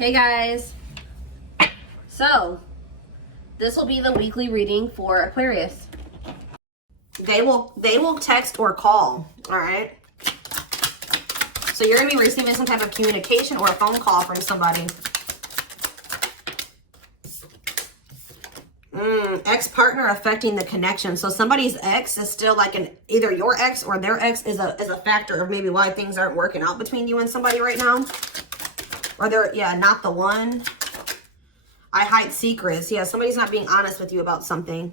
Hey guys, so this will be the weekly reading for Aquarius. They will text or call, all right? So you're gonna be receiving some type of communication or a phone call from somebody. Ex-partner affecting the connection. So somebody's ex is still like either your ex or their ex is a factor of maybe why things aren't working out between you and somebody right now. Or they're, yeah, not the one. I hide secrets. Yeah, somebody's not being honest with you about something.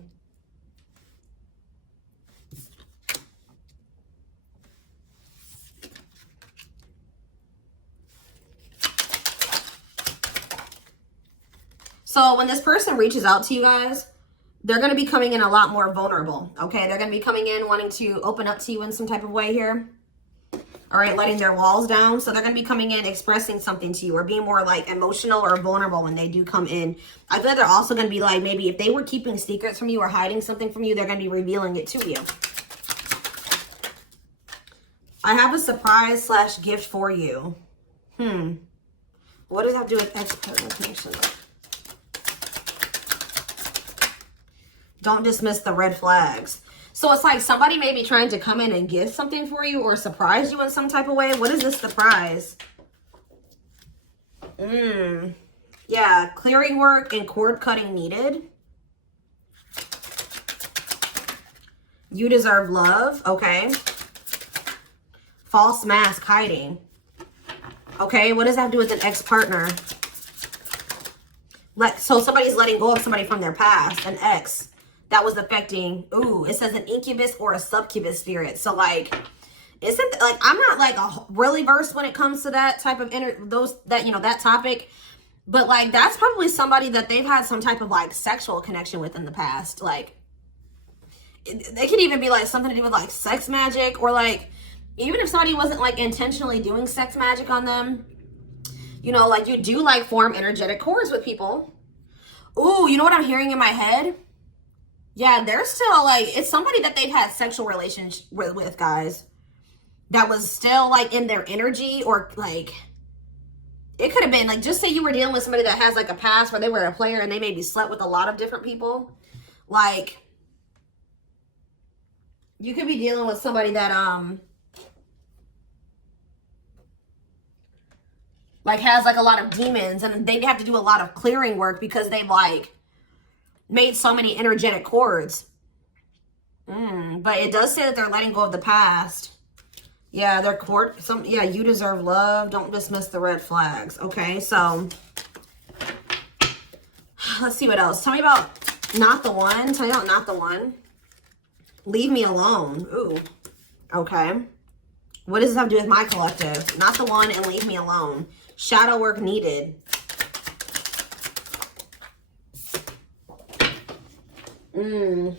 So when this person reaches out to you guys, they're going to be coming in a lot more vulnerable, okay? They're going to be coming in wanting to open up to you in some type of way here. All right, letting their walls down. So they're going to be coming in expressing something to you or being more like emotional or vulnerable when they do come in. I feel like they're also going to be like, maybe if they were keeping secrets from you or hiding something from you, they're going to be revealing it to you. I have a surprise / gift for you. What does that have to do with ex-partner connection? Don't dismiss the red flags. So it's like somebody may be trying to come in and give something for you or surprise you in some type of way. What is this surprise? Yeah, clearing work and cord cutting needed. You deserve love. Okay. False mask hiding. Okay, what does that have to do with an ex-partner? So somebody's letting go of somebody from their past, an ex. That was affecting, it says an incubus or a succubus spirit. So like, isn't like, I'm not like really versed when it comes to that type of that topic, but like, that's probably somebody that they've had some type of like sexual connection with in the past. Like, they could even be like something to do with like sex magic, or like, even if somebody wasn't like intentionally doing sex magic on them, you know, like you do like form energetic cords with people. Ooh, you know what I'm hearing in my head? Yeah, they're still like, it's somebody that they've had sexual relations with, guys. That was still like in their energy, or like, it could have been like, just say you were dealing with somebody that has like a past where they were a player and they maybe slept with a lot of different people. Like, you could be dealing with somebody that, like has like a lot of demons, and they have to do a lot of clearing work because they've like made so many energetic cords. But it does say that they're letting go of the past. Yeah, their cord. Yeah, you deserve love. Don't dismiss the red flags. Okay, so let's see what else. Tell me about not the one. Tell me about not the one. Leave me alone. Ooh. Okay. What does this have to do with my collective? Not the one and leave me alone. Shadow work needed.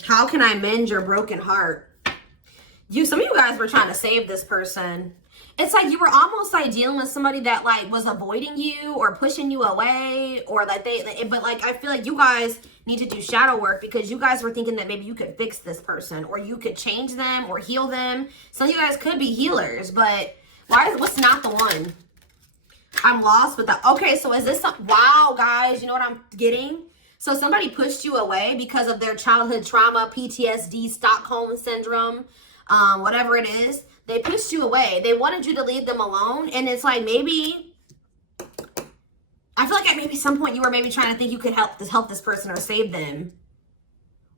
How can I mend your broken heart? Some of you guys were trying to save this person. It's like you were almost like dealing with somebody that like was avoiding you or pushing you away, or like but like I feel like you guys need to do shadow work because you guys were thinking that maybe you could fix this person or you could change them or heal them. Some of you guys could be healers, but what's not the one? I'm lost with that. Okay, so is this wow, guys, you know what I'm getting? So somebody pushed you away because of their childhood trauma, PTSD, Stockholm syndrome, whatever it is. They pushed you away. They wanted you to leave them alone. And it's like, maybe, I feel like at maybe some point you were maybe trying to think you could help this person or save them.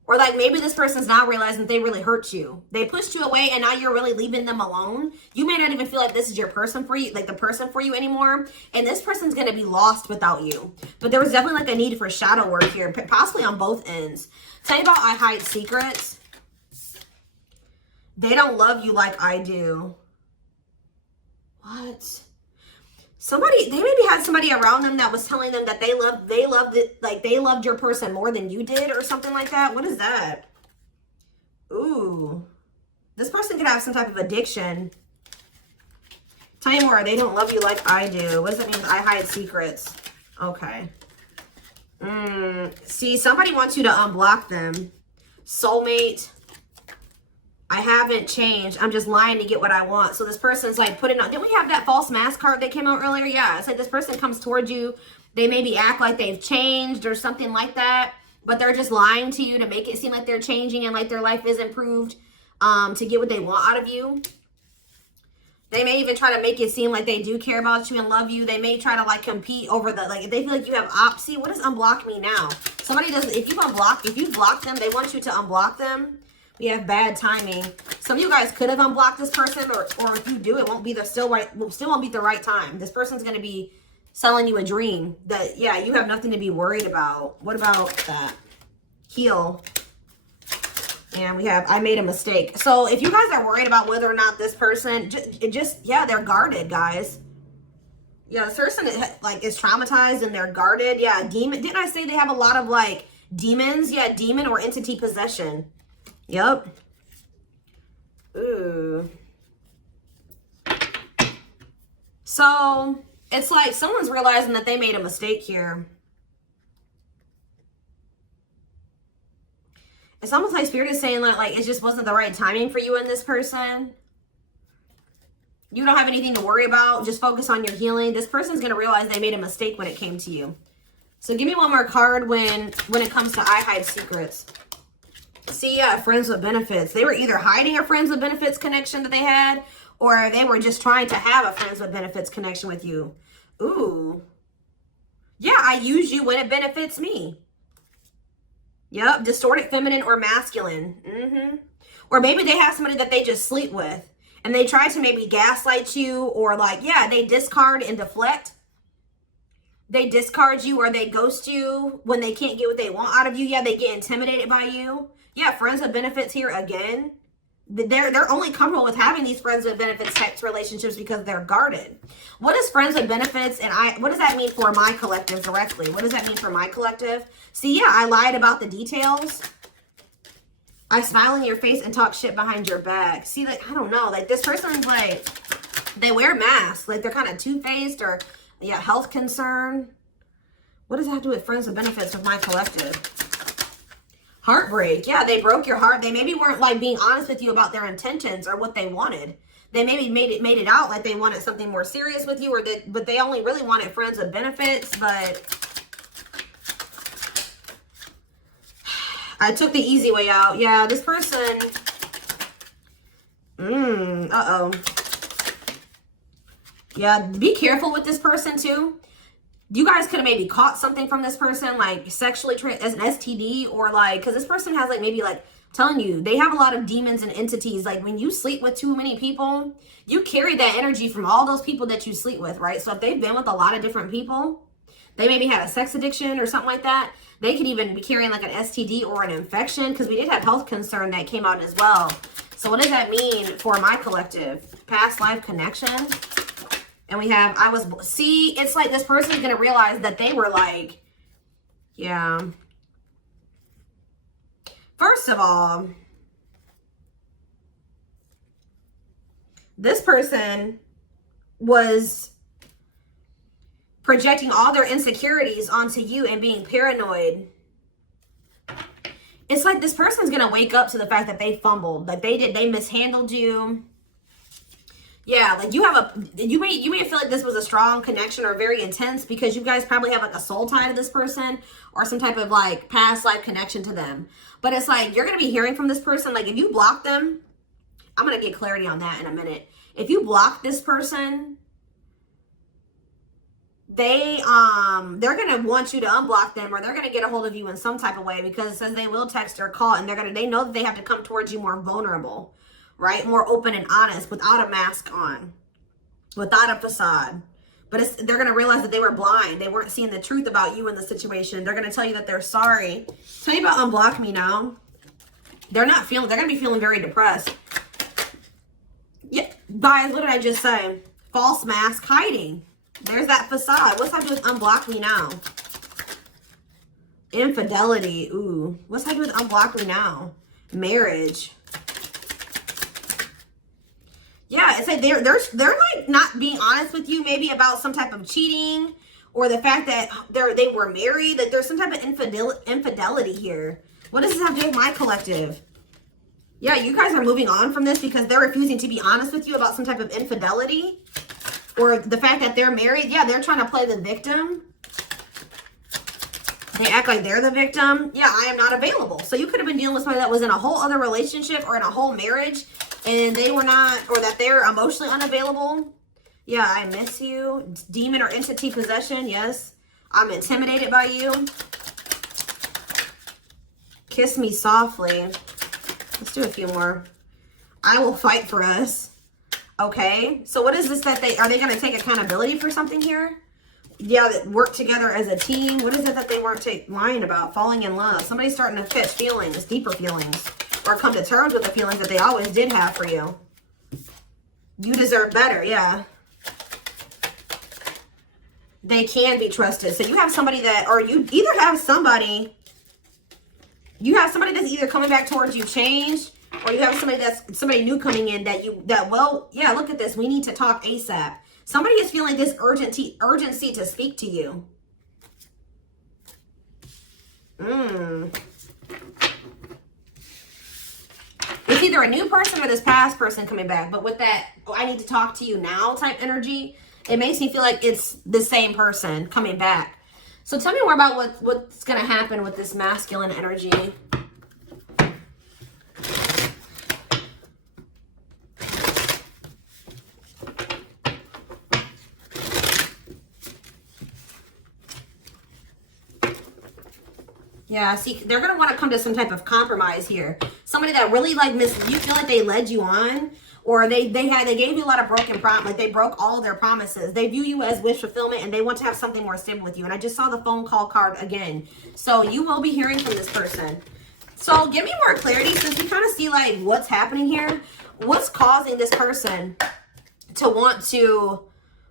Or like maybe this person's now realizing that they really hurt you. They pushed you away and now you're really leaving them alone. You may not even feel like this is your person for you, like the person for you anymore. And this person's going to be lost without you. But there was definitely like a need for shadow work here, possibly on both ends. Tell you about I hide secrets. They don't love you like I do. What? They maybe had somebody around them that was telling them that they loved your person more than you did or something like that. What is that? Ooh. This person could have some type of addiction. Tell me more. They don't love you like I do. What does that mean? I hide secrets. Okay. See, somebody wants you to unblock them. Soulmate. I haven't changed. I'm just lying to get what I want. So this person's like putting on, didn't we have that false mask card that came out earlier? Yeah, it's like this person comes towards you They maybe act like they've changed or something like that, but they're just lying to you to make it seem like they're changing and like their life is improved, to get what they want out of you. They may even try to make it seem like they do care about you and love you. They may try to like compete over the, like if they feel like you have opposite. What does unblock me now? Somebody does, if you block them, they want you to unblock them. We have bad timing. Some of you guys could have unblocked this person, or if you do, it won't be the still won't be the right time. This person's going to be selling you a dream that, yeah, you have nothing to be worried about. What about that? Heal. And we have, I made a mistake. So if you guys are worried about whether or not this person, yeah, they're guarded, guys. Yeah, this person is traumatized and they're guarded. Yeah, demon. Didn't I say they have a lot of like demons? Yeah, demon or entity possession. Yep. Ooh. So it's like someone's realizing that they made a mistake here. It's almost like Spirit is saying that like it just wasn't the right timing for you and this person. You don't have anything to worry about. Just focus on your healing. This person's going to realize they made a mistake when it came to you. So give me one more card when it comes to I hide secrets. See, yeah, friends with benefits. They were either hiding a friends with benefits connection that they had, or they were just trying to have a friends with benefits connection with you. Ooh. Yeah, I use you when it benefits me. Yep, distorted feminine or masculine. Or maybe they have somebody that they just sleep with. And they try to maybe gaslight you, or like, yeah, they discard and deflect. They discard you or they ghost you when they can't get what they want out of you. Yeah, they get intimidated by you. Yeah, friends with benefits here again. They're only comfortable with having these friends with benefits types relationships because they're guarded. What is friends with benefits, and what does that mean for my collective directly? What does that mean for my collective? See, yeah, I lied about the details. I smile in your face and talk shit behind your back. See, like, I don't know. Like, this person's like, they wear masks. Like, they're kind of two-faced, or, yeah, health concern. What does that have to do with friends with benefits with my collective? Heartbreak. Yeah, they broke your heart. They maybe weren't, like, being honest with you about their intentions or what they wanted. They maybe made it out like they wanted something more serious with you, but they only really wanted friends with benefits, but I took the easy way out. Yeah, this person, uh-oh. Yeah, be careful with this person too. You guys could have maybe caught something from this person, like sexually as an STD, or like, because this person has like maybe like, telling you, they have a lot of demons and entities. Like when you sleep with too many people, you carry that energy from all those people that you sleep with, right? So if they've been with a lot of different people, they maybe had a sex addiction or something like that. They could even be carrying like an STD or an infection, because we did have health concern that came out as well. So what does that mean for my collective? Past life connection. And we have, see, it's like this person is going to realize that they were like, yeah. First of all, this person was projecting all their insecurities onto you and being paranoid. It's like this person's going to wake up to the fact that they fumbled, like they mishandled you. Yeah, like you may feel like this was a strong connection or very intense because you guys probably have like a soul tie to this person or some type of like past life connection to them. But it's like you're going to be hearing from this person. Like if you block them, I'm going to get clarity on that in a minute. If you block this person, they're going to want you to unblock them, or they're going to get a hold of you in some type of way, because it says they will text or call, and they know that they have to come towards you more vulnerable. Right? More open and honest, without a mask on, without a facade. But they're going to realize that they were blind. They weren't seeing the truth about you in the situation. They're going to tell you that they're sorry. Tell you about unblock me now. They're going to be feeling very depressed. Yeah, guys, what did I just say? False mask hiding. There's that facade. What's that do with unblock me now? Infidelity. Ooh. What's that do with unblock me now? Marriage. Yeah, it's like they're like not being honest with you, maybe about some type of cheating, or the fact that they were married. That there's some type of infidelity here. What does this have to do with my collective? Yeah, you guys are moving on from this because they're refusing to be honest with you about some type of infidelity, or the fact that they're married. Yeah, they're trying to play the victim. They act like they're the victim. Yeah, I am not available. So you could have been dealing with somebody that was in a whole other relationship or in a whole marriage and they were not, or that they're emotionally unavailable. Yeah, I miss you. Demon or entity possession. Yes. I'm intimidated by you. Kiss me softly. Let's do a few more. I will fight for us. Okay. So what is this that are they going to take accountability for something here? Yeah, that work together as a team. What is it that they weren't lying about? Falling in love. Somebody's starting to catch feelings, deeper feelings, or come to terms with the feelings that they always did have for you. You deserve better. Yeah. They can be trusted. So you have somebody that, or you either have somebody, that's either coming back towards you changed, or you have somebody new coming in well, yeah, look at this. We need to talk ASAP. Somebody is feeling this urgency to speak to you. It's either a new person or this past person coming back. But with that, oh, I need to talk to you now type energy, it makes me feel like it's the same person coming back. So tell me more about what's going to happen with this masculine energy. Yeah, see, they're going to want to come to some type of compromise here. Somebody that really you feel like they led you on, or they gave you a lot of broken promises, like they broke all of their promises. They view you as wish fulfillment and they want to have something more stable with you. And I just saw the phone call card again. So you will be hearing from this person. So give me more clarity since we kind of see like what's happening here. What's causing this person to want to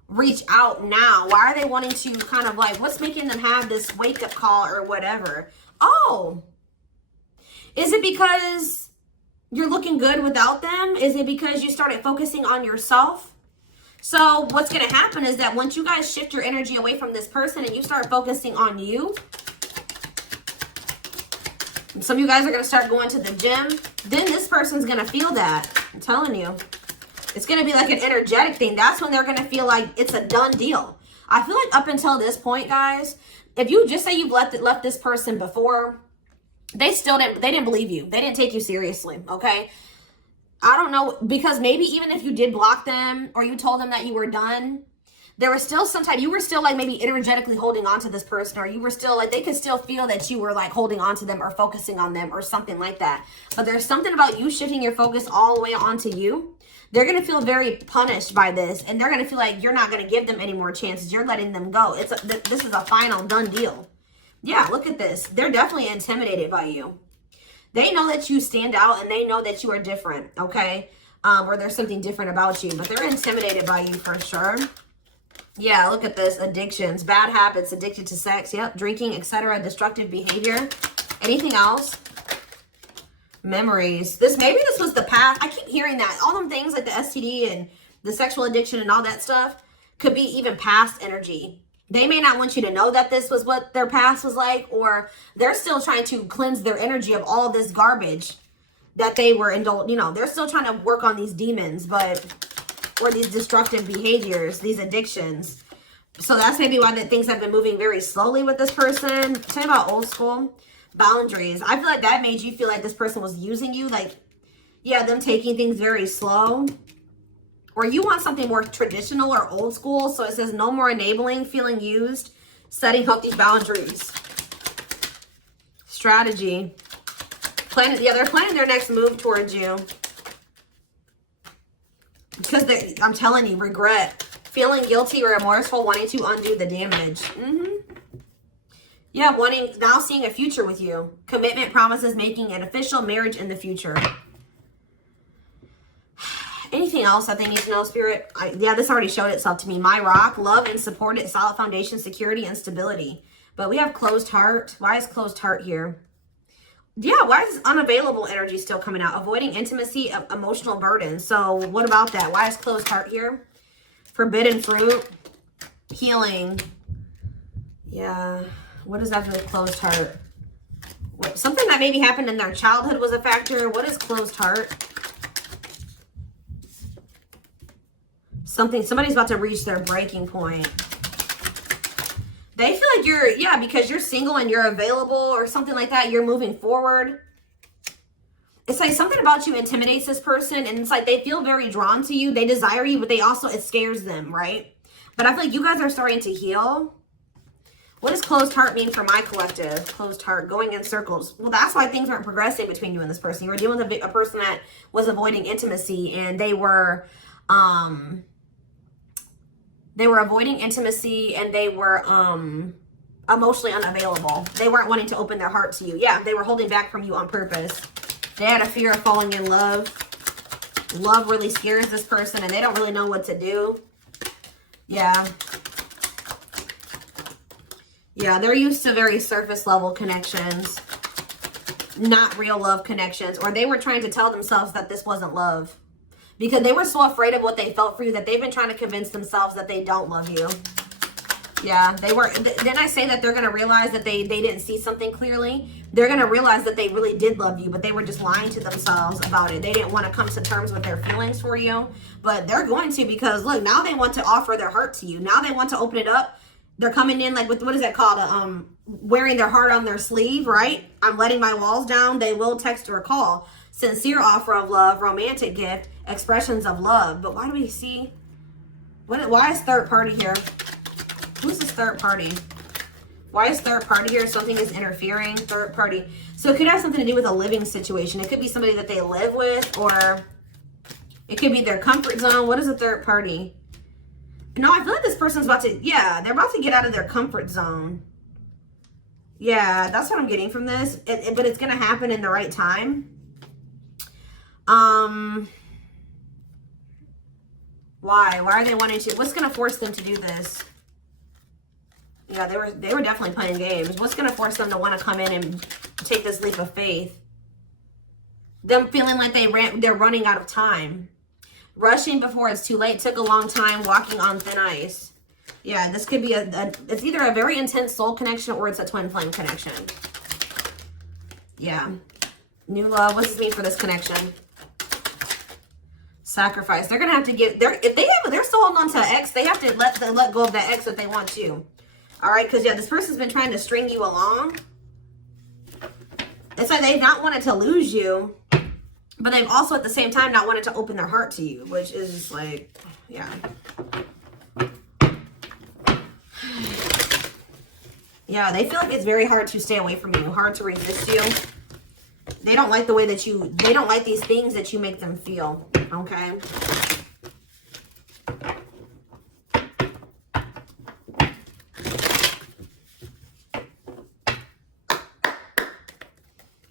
reach out now? Why are they wanting to kind of like, what's making them have this wake up call or whatever? Oh, is it because you're looking good without them? Is it because you started focusing on yourself? So what's going to happen is that once you guys shift your energy away from this person and you start focusing on you, and some of you guys are going to start going to the gym, then this person's going to feel that. I'm telling you. It's going to be like an energetic thing. That's when they're going to feel like it's a done deal. I feel like up until this point, guys, if you just say you've left this person before, they didn't believe you. They didn't take you seriously, okay? I don't know, because maybe even if you did block them or you told them that you were done, there was still you were still like maybe energetically holding on to this person, or you were still like, they could still feel that you were like holding on to them or focusing on them or something like that. But there's something about you shifting your focus all the way onto you. They're going to feel very punished by this, and they're going to feel like you're not going to give them any more chances. You're letting them go. This is a final done deal. Yeah, look at this. They're definitely intimidated by you. They know that you stand out, and they know that you are different, okay? Or there's something different about you, but they're intimidated by you for sure. Yeah, look at this. Addictions, bad habits, addicted to sex, yep, drinking, etc., destructive behavior. Anything else? Memories. Maybe this was the past. I keep hearing that. All them things like the STD and the sexual addiction and all that stuff could be even past energy. They may not want you to know that this was what their past was like, or they're still trying to cleanse their energy of all this garbage that they were indulged. You know, they're still trying to work on these demons, or these destructive behaviors, these addictions. So that's maybe why things have been moving very slowly with this person. Tell me about old school. Boundaries. I feel like that made you feel like this person was using you. Like, yeah, them taking things very slow. Or you want something more traditional or old school. So it says no more enabling, feeling used, setting healthy boundaries. Strategy. They're planning their next move towards you. Because I'm telling you, regret. Feeling guilty or remorseful, wanting to undo the damage. Yeah, now seeing a future with you. Commitment, promises, making an official marriage in the future. Anything else that they need to know, Spirit? Yeah, this already showed itself to me. My rock, love and supported, solid foundation, security, and stability. But we have closed heart. Why is closed heart here? Yeah, why is this unavailable energy still coming out? Avoiding intimacy, emotional burden. So what about that? Why is closed heart here? Forbidden fruit, healing. Yeah. What does that do with closed heart? Something that maybe happened in their childhood was a factor. What is closed heart? Somebody's about to reach their breaking point. They feel like you're, yeah, because you're single and you're available or something like that. You're moving forward. It's like something about you intimidates this person, and it's like they feel very drawn to you. They desire you, but they also, it scares them, right? But I feel like you guys are starting to heal. What does closed heart mean for my collective? Closed heart, going in circles. Well, that's why things aren't progressing between you and this person. You were dealing with a person that was avoiding intimacy, and they were avoiding intimacy, and they were emotionally unavailable. They weren't wanting to open their heart to you. Yeah, they were holding back from you on purpose. They had a fear of falling in love. Love really scares this person, and they don't really know what to do. Yeah. Yeah, they're used to very surface level connections, not real love connections. Or they were trying to tell themselves that this wasn't love, because they were so afraid of what they felt for you that they've been trying to convince themselves that they don't love you. Yeah, they were. Didn't I say that they're going to realize that they didn't see something clearly? They're going to realize that they really did love you, but they were just lying to themselves about it. They didn't want to come to terms with their feelings for you, but they're going to, because look, now they want to offer their heart to you. Now they want to open it up. They're coming in like with, what is that called? Wearing their heart on their sleeve, right? I'm letting my walls down. They will text or call. Sincere offer of love, romantic gift, expressions of love. But why do we see, why is third party here? Who's this third party? Why is third party here? Something is interfering. Third party. So it could have something to do with a living situation. It could be somebody that they live with, or it could be their comfort zone. What is a third party? No, I feel like this person's about to, yeah, they're about to get out of their comfort zone. Yeah, that's what I'm getting from this. But it's going to happen in the right time. Why? Why are they wanting to? What's going to force them to do this? Yeah, they were definitely playing games. What's going to force them to want to come in and take this leap of faith? Them feeling like they're running out of time. Rushing before it's too late. Took a long time. Walking on thin ice. Yeah, this could be it's either a very intense soul connection or it's a twin flame connection. Yeah. New love. What does this mean for this connection? Sacrifice. They're going to have to give, if they're still holding on to an ex, they have to let go of that ex if they want to. All right, because, yeah, this person's been trying to string you along. It's like they've not wanted to lose you, but they've also at the same time not wanted to open their heart to you, which is just like, yeah. Yeah, they feel like it's very hard to stay away from you, hard to resist you. They don't like the way that they don't like these things that you make them feel, okay?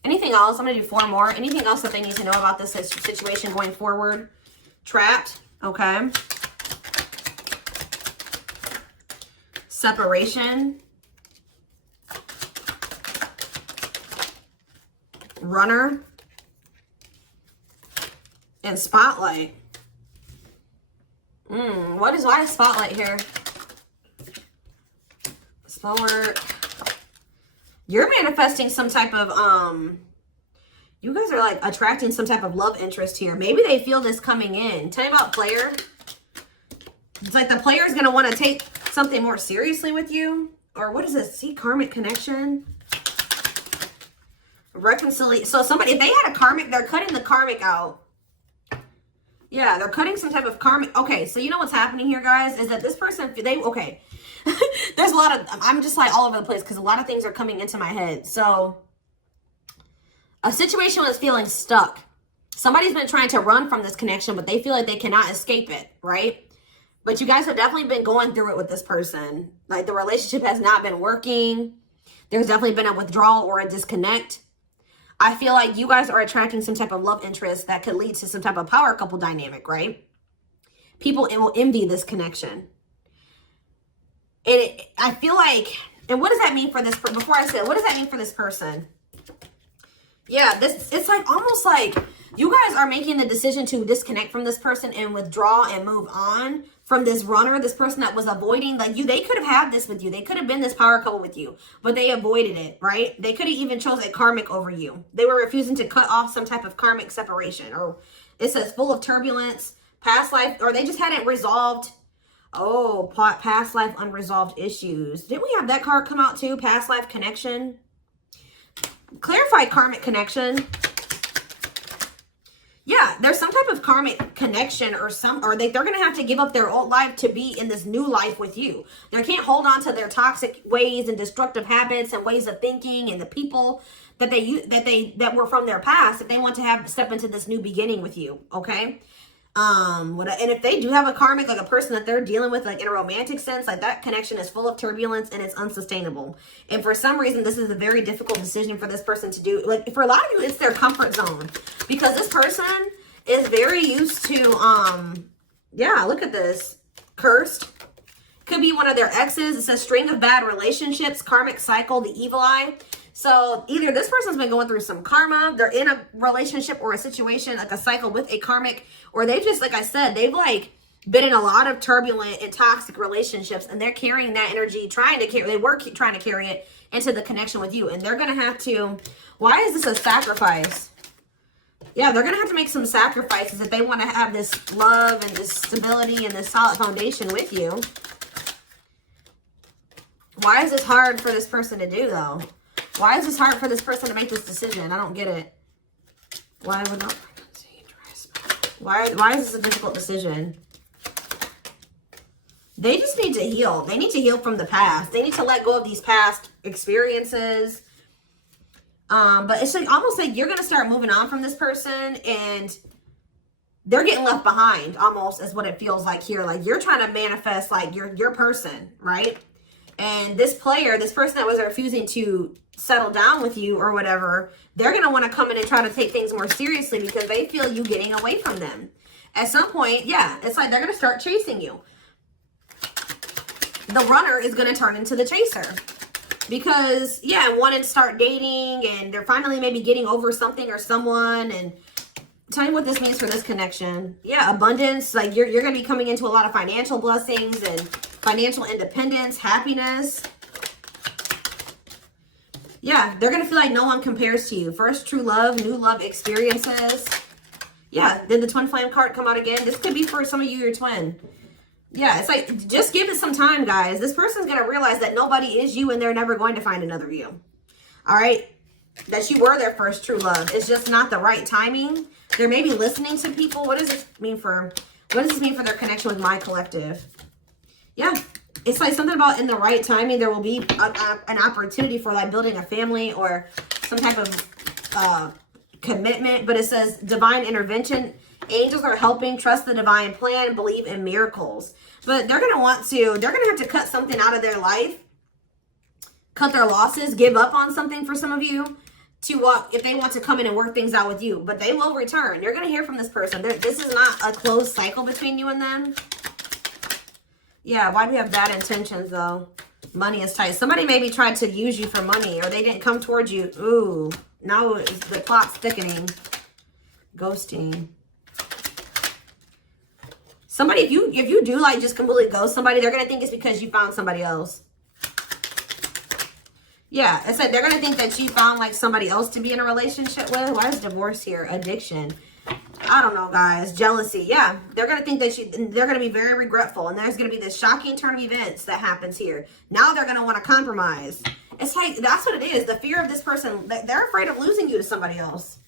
Anything else? I'm going to do 4 more. Anything else that they need to know about this situation going forward? Trapped. Okay. Separation. Runner. And spotlight. Why is spotlight here? Slow work. You're manifesting some type of, you guys are like attracting some type of love interest here. Maybe they feel this coming in. Tell me about player. It's like the player is going to want to take something more seriously with you. Or what is this? See, karmic connection. Reconciliation. So somebody, if they had a karmic, they're cutting the karmic out. Yeah, they're cutting some type of karmic. Okay, so you know what's happening here, guys, is that this person, okay. There's a lot of, I'm just like all over the place because a lot of things are coming into my head. So a situation was feeling stuck. Somebody's been trying to run from this connection, but they feel like they cannot escape it, right? But you guys have definitely been going through it with this person. Like the relationship has not been working. There's definitely been a withdrawal or a disconnect. I feel like you guys are attracting some type of love interest that could lead to some type of power couple dynamic, right? People will envy this connection. And I feel like, and what does that mean for this, before I say, what does that mean for this person? Yeah, it's like almost like you guys are making the decision to disconnect from this person and withdraw and move on from this runner, this person that was avoiding, like they could have had this with you. They could have been this power couple with you, but they avoided it, right? They could have even chose a karmic over you. They were refusing to cut off some type of karmic separation, or it says full of turbulence, past life, or they just hadn't resolved Oh, past life unresolved issues. Didn't we have that card come out too? Past life connection. Clarify karmic connection. Yeah, there's some type of karmic connection or they're going to have to give up their old life to be in this new life with you. They can't hold on to their toxic ways and destructive habits and ways of thinking and the people that that were from their past, if they want to step into this new beginning with you, okay? And if they do have a karmic, like a person that they're dealing with, like in a romantic sense, like that connection is full of turbulence and it's unsustainable. And for some reason, this is a very difficult decision for this person to do. Like for a lot of you, it's their comfort zone because this person is very used to, yeah, look at this. Cursed. Could be one of their exes. It says string of bad relationships, karmic cycle, the evil eye. So either this person's been going through some karma, they're in a relationship or a situation, like a cycle with a karmic, or they've just, like I said, they've like been in a lot of turbulent and toxic relationships, and they're carrying that energy, trying to carry it into the connection with you. And they're going to have to, why is this a sacrifice? Yeah, they're going to have to make some sacrifices if they want to have this love and this stability and this solid foundation with you. Why is this hard for this person to do though? Why is this hard for this person to make this decision? I don't get it. Why would not frequency dress? Why is this a difficult decision? They just need to heal. They need to heal from the past. They need to let go of these past experiences. But it's like almost like you're gonna start moving on from this person and they're getting left behind, almost is what it feels like here. Like you're trying to manifest like your person, right? And this person that was refusing to settle down with you or whatever, they're going to want to come in and try to take things more seriously because they feel you getting away from them. At some point, yeah, it's like they're going to start chasing you. The runner is going to turn into the chaser. Because, yeah, want to start dating and they're finally maybe getting over something or someone. And tell me what this means for this connection. Yeah, abundance. Like you're going to be coming into a lot of financial blessings and financial independence, happiness. Yeah, they're going to feel like no one compares to you. First, true love, new love experiences. Yeah, did the twin flame card come out again? This could be for some of you, your twin. Yeah, it's like, just give it some time, guys. This person's going to realize that nobody is you and they're never going to find another you. All right? That you were their first true love. It's just not the right timing. They're maybe listening to people. What does this mean for their connection with my collective? Yeah, it's like something about in the right timing, there will be an opportunity for like building a family or some type of commitment. But it says divine intervention. Angels are helping, trust the divine plan, believe in miracles. But they're going to have to cut something out of their life, cut their losses, give up on something for some of you if they want to come in and work things out with you. But they will return. You're going to hear from this person. This is not a closed cycle between you and them. Yeah, why do we have bad intentions though? Money is tight. Somebody maybe tried to use you for money or they didn't come towards you. Ooh, now the plot's thickening. Ghosting. Somebody, if you do like just completely ghost somebody, they're going to think it's because you found somebody else. Yeah, it's like they're going to think that you found like somebody else to be in a relationship with. Why is divorce here? Addiction. I don't know, guys. Jealousy. Yeah, they're going to think that they're going to be very regretful. And there's going to be this shocking turn of events that happens here. Now they're going to want to compromise. It's like, that's what it is. The fear of this person, they're afraid of losing you to somebody else.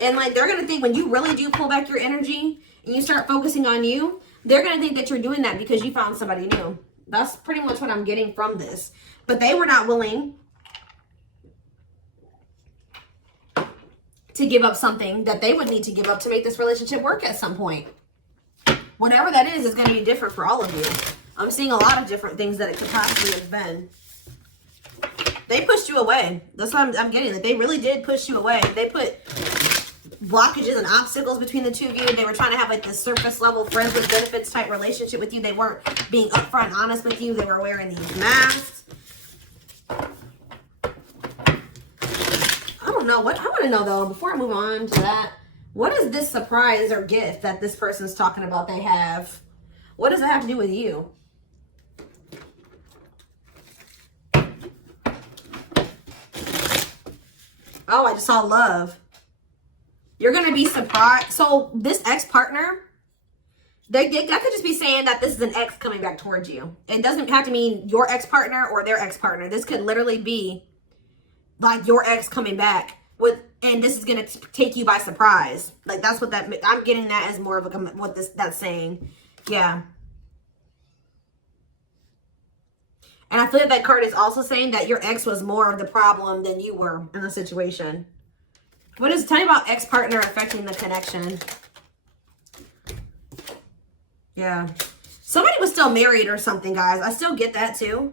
And like, they're going to think when you really do pull back your energy and you start focusing on you, they're going to think that you're doing that because you found somebody new. That's pretty much what I'm getting from this. But they were not willing to give up something that they would need to give up to make this relationship work at some point. Whatever that is going to be different for all of you. I'm seeing a lot of different things that it could possibly have been. They pushed you away. That's what I'm getting. Like, they really did push you away. They put blockages and obstacles between the two of you. They were trying to have like this surface level friends with benefits type relationship with you. They weren't being upfront and honest with you. They were wearing these masks. I don't know what I want to know though, before I move on to that, what is this surprise or gift that this person's talking about they have? What does it have to do with you? Oh, I just saw love. You're going to be surprised. So this ex-partner, That could just be saying that this is an ex coming back towards you. It doesn't have to mean your ex-partner or their ex-partner. This could literally be like your ex coming back with, and this is going to take you by surprise. Like that's what that, I'm getting that as more of a, what that's saying. Yeah. And I feel like that card is also saying that your ex was more of the problem than you were in the situation. What is, tell me about ex-partner affecting the connection. Yeah. Somebody was still married or something, guys. I still get that too.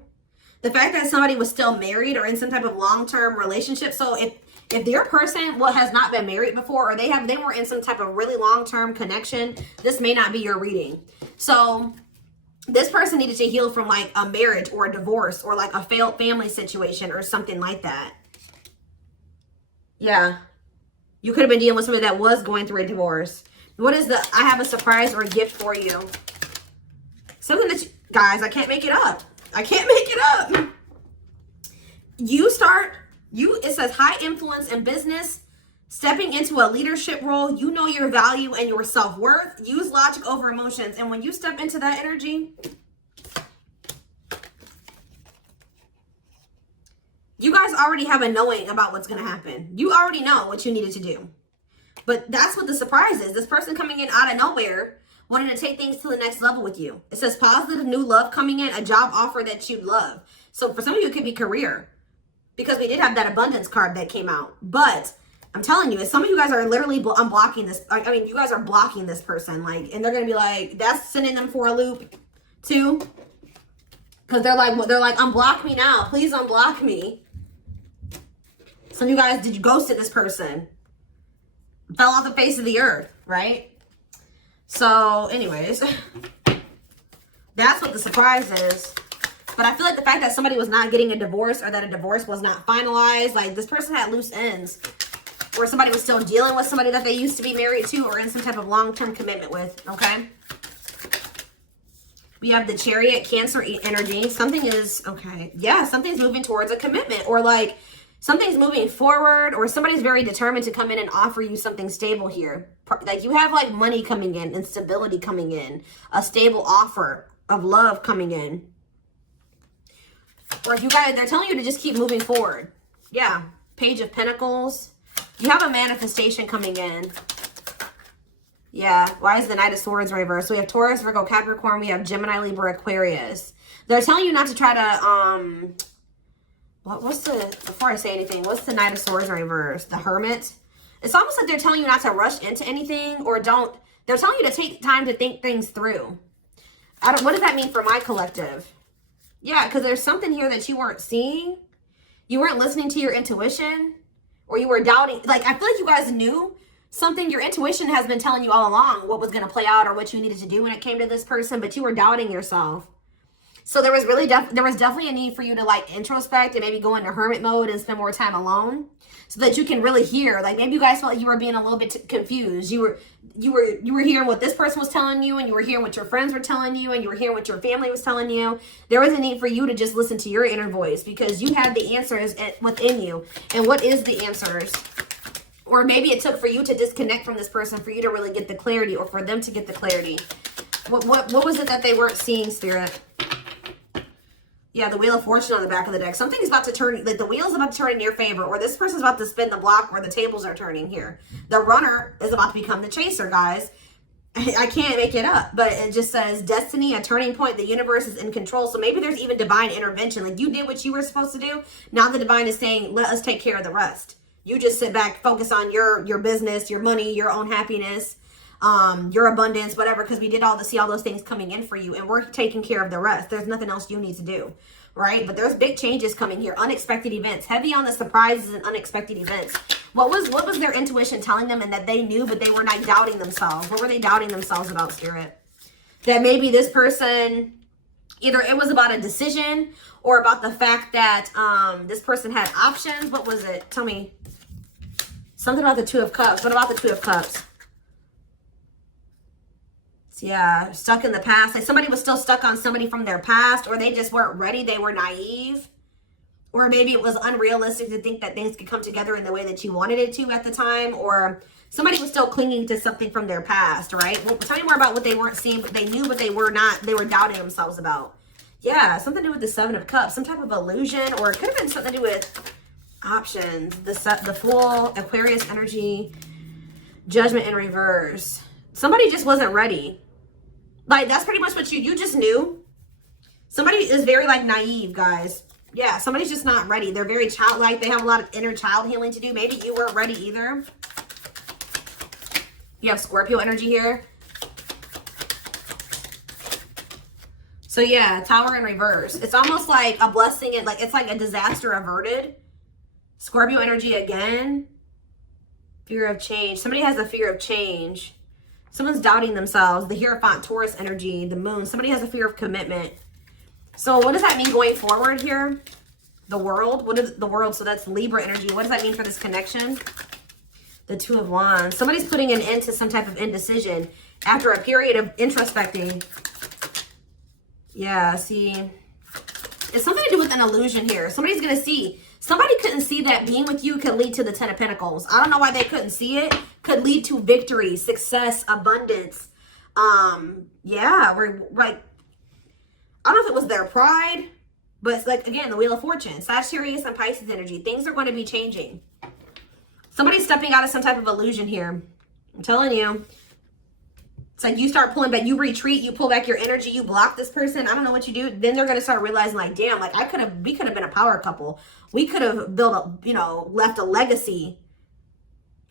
The fact that somebody was still married or in some type of long-term relationship. So if their person has not been married before, or they were in some type of really long-term connection, this may not be your reading. So this person needed to heal from like a marriage or a divorce or like a failed family situation or something like that. Yeah. You could have been dealing with somebody that was going through a divorce. What is the, I have a surprise or a gift for you. Something that, guys, I can't make it up. I can't make it up. It says high influence in business, stepping into a leadership role. You know your value and your self-worth. Use logic over emotions. And when you step into that energy, you guys already have a knowing about what's going to happen. You already know what you needed to do. But that's what the surprise is. This person coming in out of nowhere, wanting to take things to the next level with you. It says positive new love coming in, a job offer that you love. So for some of you, it could be career, because we did have that abundance card that came out. But I'm telling you, some of you guys are literally unblocking this. I mean, you guys are blocking this person, like, and they're gonna be like, that's sending them for a loop too, because they're like, unblock me now, please unblock me. Some of you guys, did you ghosted this person? Fell off the face of the earth, right? So anyways, that's what the surprise is. But I feel like the fact that somebody was not getting a divorce, or that a divorce was not finalized, like this person had loose ends, or somebody was still dealing with somebody that they used to be married to or in some type of long-term commitment with, okay? We have the Chariot, Cancer energy. Something is, okay, yeah, something's moving towards a commitment, or like something's moving forward, or somebody's very determined to come in and offer you something stable here. Like you have like money coming in and stability coming in, a stable offer of love coming in. Or if you guys, they're telling you to just keep moving forward. Yeah, Page of Pentacles. You have a manifestation coming in. Yeah, why is the Knight of Swords reversed? So we have Taurus, Virgo, Capricorn. We have Gemini, Libra, Aquarius. They're telling you not to try to, before I say anything, what's the Knight of Swords reversed? The Hermit. It's almost like they're telling you not to rush into anything, or they're telling you to take time to think things through. What does that mean for my collective? Yeah, because there's something here that you weren't seeing. You weren't listening to your intuition, or you were doubting. Like, I feel like you guys knew something. Your intuition has been telling you all along what was going to play out or what you needed to do when it came to this person, but you were doubting yourself. So there was really there was definitely a need for you to like introspect and maybe go into hermit mode and spend more time alone, so that you can really hear. Like maybe you guys felt like you were being a little bit confused. You were hearing what this person was telling you, and you were hearing what your friends were telling you, and you were hearing what your family was telling you. There was a need for you to just listen to your inner voice, because you had the answers within you. And what is the answers? Or maybe it took for you to disconnect from this person for you to really get the clarity, or for them to get the clarity. What was it that they weren't seeing, Spirit? Yeah, the Wheel of Fortune on the back of the deck. Something's about to turn, like the wheel's about to turn in your favor, or this person's about to spin the block where the tables are turning here. The runner is about to become the chaser, guys. I can't make it up, but it just says destiny, a turning point. The universe is in control. So maybe there's even divine intervention. Like you did what you were supposed to do. Now the divine is saying, let us take care of the rest. You just sit back, focus on your business, your money, your own happiness, your abundance, whatever, because we did see all those things coming in for you, and we're taking care of the rest. There's nothing else you need to do, right? But there's big changes coming here, unexpected events, heavy on the surprises and unexpected events. What was their intuition telling them, and that they knew, but they were not doubting themselves? What were they doubting themselves about, Spirit? That maybe this person, either it was about a decision, or about the fact that this person had options. What was it? Tell me. Something about the Two of Cups. What about the Two of Cups? Yeah, stuck in the past. Like somebody was still stuck on somebody from their past, or they just weren't ready. They were naive. Or maybe it was unrealistic to think that things could come together in the way that you wanted it to at the time. Or somebody was still clinging to something from their past, right? Well, tell me more about what they weren't seeing, but they knew, but they were not. They were doubting themselves about. Yeah, something to do with the Seven of Cups. Some type of illusion, or it could have been something to do with options. The Fool, Aquarius energy, Judgment in reverse. Somebody just wasn't ready. Like, that's pretty much what you just knew. Somebody is very, like, naive, guys. Yeah, somebody's just not ready. They're very childlike. They have a lot of inner child healing to do. Maybe you weren't ready either. You have Scorpio energy here. So yeah, Tower in reverse. It's almost like a blessing. It's like a disaster averted. Scorpio energy again. Fear of change. Somebody has a fear of change. Someone's doubting themselves. The Hierophant, Taurus energy, the moon. Somebody has a fear of commitment. So what does that mean going forward here? The world. What is the world? So that's Libra energy. What does that mean for this connection? The Two of Wands. Somebody's putting an end to some type of indecision after a period of introspecting. Yeah, see. It's something to do with an illusion here. Somebody's going to see. Somebody couldn't see that being with you could lead to the Ten of Pentacles. I don't know why they couldn't see it. Could lead to victory, success, abundance. Yeah, we're like, I don't know if it was their pride, but it's like, again, the Wheel of Fortune. Sagittarius and Pisces energy. Things are going to be changing. Somebody's stepping out of some type of illusion here. I'm telling you. It's like you start pulling back. You retreat. You pull back your energy. You block this person. I don't know what you do. Then they're going to start realizing, like, damn, like, we could have been a power couple. We could have built left a legacy.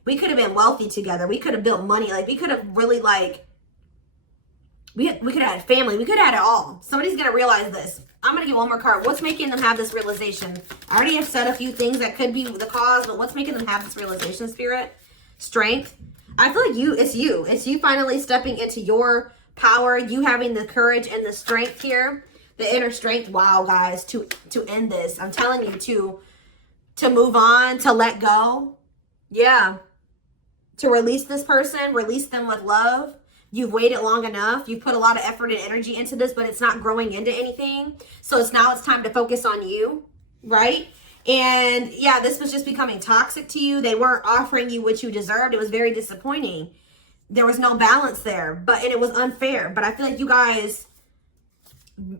We could have been wealthy together. We could have built money. Like, we could have really, like, we could have had family. We could have had it all. Somebody's going to realize this. I'm going to get one more card. What's making them have this realization? I already have said a few things that could be the cause, but what's making them have this realization, Spirit? Strength. I feel like it's you. It's you finally stepping into your power. You having the courage and the strength here. The inner strength. Wow, guys, to end this. I'm telling you, to move on, to let go. Yeah. To release this person, release them with love. You've waited long enough. You've put a lot of effort and energy into this, but it's not growing into anything. So it's time to focus on you, right? And yeah, this was just becoming toxic to you. They weren't offering you what you deserved. It was very disappointing. There was no balance there, and it was unfair. But I feel like you guys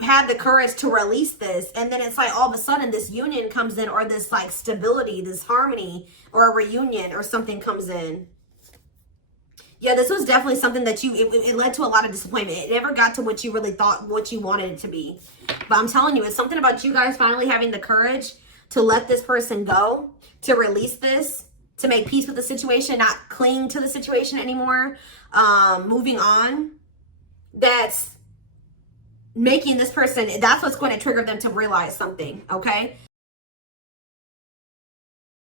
had the courage to release this. And then it's like all of a sudden this union comes in, or this like stability, this harmony, or a reunion or something comes in. Yeah, this was definitely something that it led to a lot of disappointment. It never got to what you really thought, what you wanted it to be. But I'm telling you, it's something about you guys finally having the courage to let this person go, to release this, to make peace with the situation, not cling to the situation anymore, moving on. That's making this person, that's what's going to trigger them to realize something, okay?